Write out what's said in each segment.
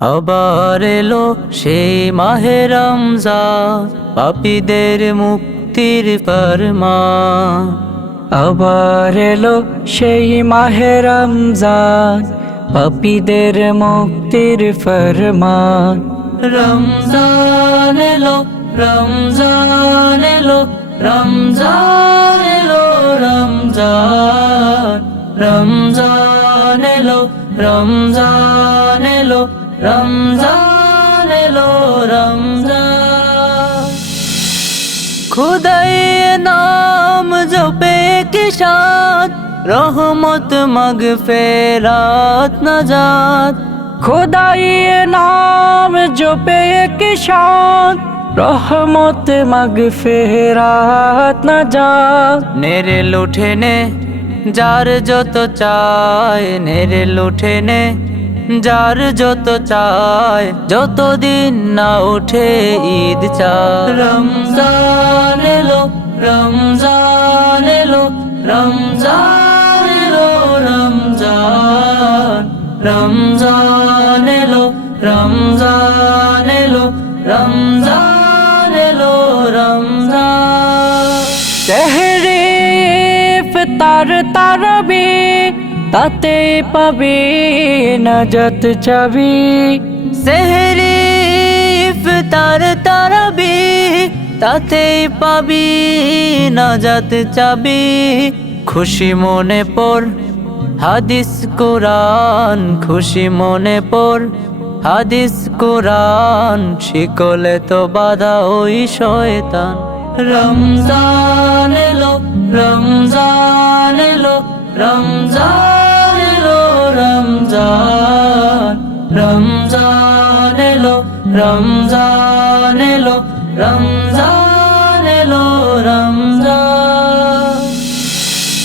আবার এলো সেই মাহে রমজান, পাপীদের মুক্তির ফরমান। আবার এলো সেই মাহে রমজান, পাপীদের মুক্তির ফরমান। রমজান এলো, রমজান এলো, রমজান এলো, রমজান। রমজান এলো, রমজান এলো, রমজান এলো, রমজান। খুদাই নাম জপে কি শান, রহমত মাগফিরাত নাজাত। খোদাই নাম জপে কি শান, রহমত মাগফিরাত নাজাত। নেরে লুঠে নে যার যত চায়, নেরে লুঠে নে যার যত চায়, যতদিন না উঠে ঈদ চায়। রমজান এলো, রমজান এলো, রমজান এলো, রমজান। রমজান এলো, রমজান এলো, রমজান এলো, রমজান। সেহরি ইফতার তারাবি, তাতে পাবি নাজাত চাবি। সেহরি ইফতার তারাবি, তাতেই পাবি নাজাত চাবি। খুশি মনে পড় হাদিস কোরআন, খুশি মনে পড় হাদিস কোরআন। শিকলে তো বাধা ওই শয়তান। রমজান এলো, রমজান এলো, রমজান এলো, রমজান। রমজান এলো, রমজান এলো, রমজান এলো, রমজান।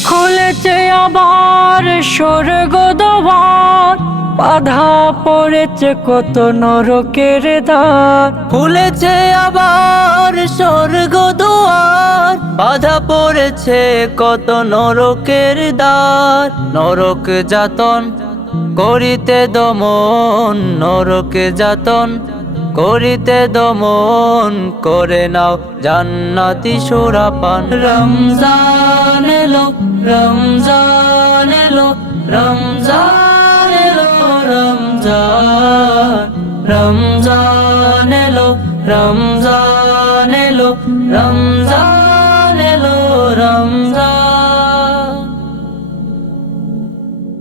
খুলেছে আবার স্বর্গ দ্বার, বাধা পড়েছে কত নরকের দ্বার। খুলেছে আবার স্বর্গ দুয়ার, বাধা পড়েছে কত নরকের দ্বার। নরক যাতন করিতে দমন, নরক যাতন করিতে দমন। করে নাও জান্নাতি সুরাপান। রমজান এলো, রমজান এলো, রমজান এলো, রমজান। রমজান এলো, রমজান এলো, রমজান এলো, রমজান।